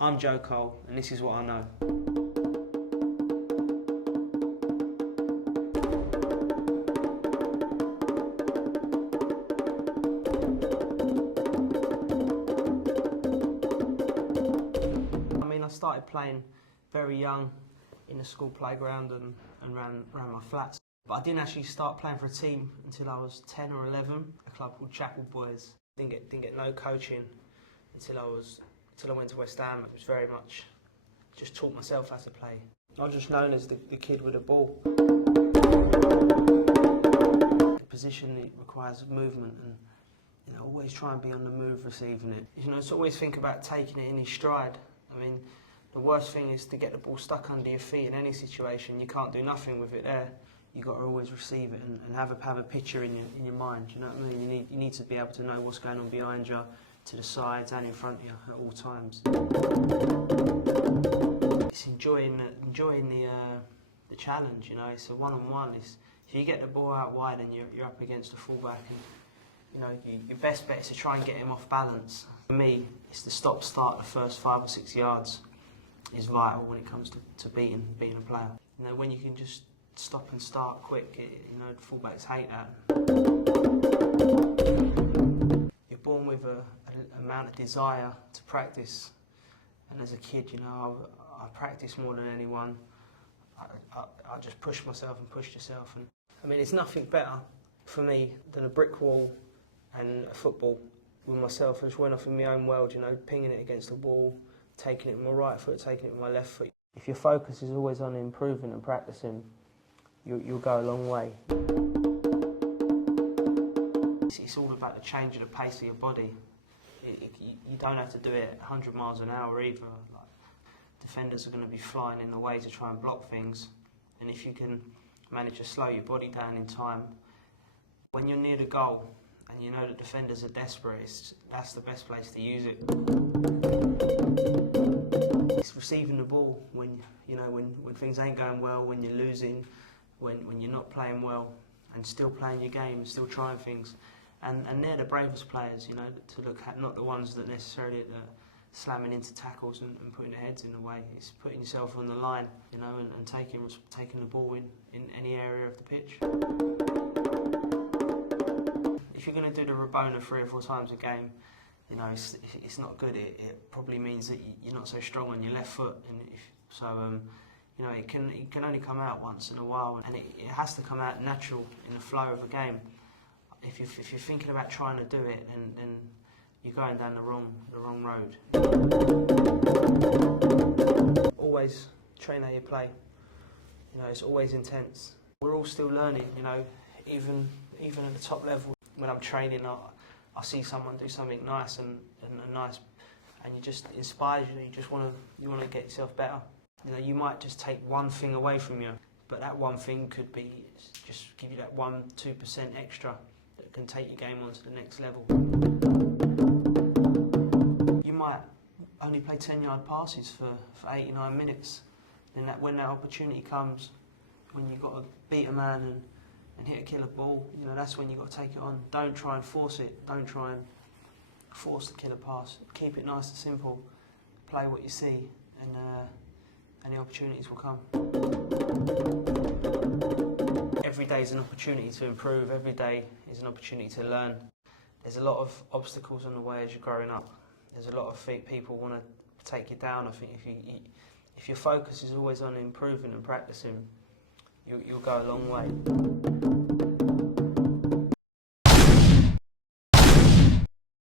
I'm Joe Cole, and this is what I know. I started playing very young in the school playground and ran my flats. But I didn't actually start playing for a team until I was 10 or 11, a club called Chapel Boys. Didn't get no coaching until I went to West Ham. It was very much just taught myself how to play. I was just known as the kid with a ball. The position, it requires movement, and always try and be on the move receiving it. It's always think about taking it in his stride. I mean, the worst thing is to get the ball stuck under your feet in any situation. You can't do nothing with it there. You've got to always receive it and have a picture in your mind. You know what I mean? You need to be able to know what's going on behind you, to the sides and in front of you at all times. It's enjoying the challenge. It's a one-on-one. If you get the ball out wide and you're up against a fullback, and your best bet is to try and get him off balance. For me, it's the stop-start, the first 5 or 6 yards is vital when it comes to beating a player. When you can just stop and start quick, the fullbacks hate that. You're born with an amount of desire to practice, and as a kid, I practiced more than anyone. I just pushed myself and pushed yourself. And there's nothing better for me than a brick wall and a football with myself. I just went off in my own world, pinging it against the wall, taking it with my right foot, taking it with my left foot. If your focus is always on improving and practicing, you'll go a long way. It's all about the change of the pace of your body. You don't have to do it 100 miles an hour either. Defenders are going to be flying in the way to try and block things, and if you can manage to slow your body down in time, when you're near the goal and you know that defenders are desperate, that's the best place to use it. It's receiving the ball when things ain't going well, when you're losing, when you're not playing well, and still playing your game, still trying things. And they're the bravest players, to look at, not the ones that necessarily are slamming into tackles and putting their heads in the way. It's putting yourself on the line, and taking the ball in any area of the pitch. If you're going to do the Rabona 3 or 4 times a game, it's not good. It probably means that you're not so strong on your left foot, and it can only come out once in a while, and it has to come out natural in the flow of a game. If you're thinking about trying to do it, then you're going down the wrong road. Always train how you play. It's always intense. We're all still learning. Even at the top level. When I'm training, I see someone do something nice and you just inspires you. You want to get yourself better. You might just take one thing away from you, but that one thing could be just give you that 1-2% extra that can take your game on to the next level. You might only play 10-yard passes for 89 minutes. Then when that opportunity comes, when you've got to beat a man and hit a killer ball, that's when you've got to take it on. Don't try and force it. Don't try and force the killer pass. Keep it nice and simple. Play what you see, and the opportunities will come. Every day is an opportunity to improve. Every day is an opportunity to learn. There's a lot of obstacles on the way as you're growing up. There's a lot of people want to take you down. I think if your focus is always on improving and practicing, you'll go a long way.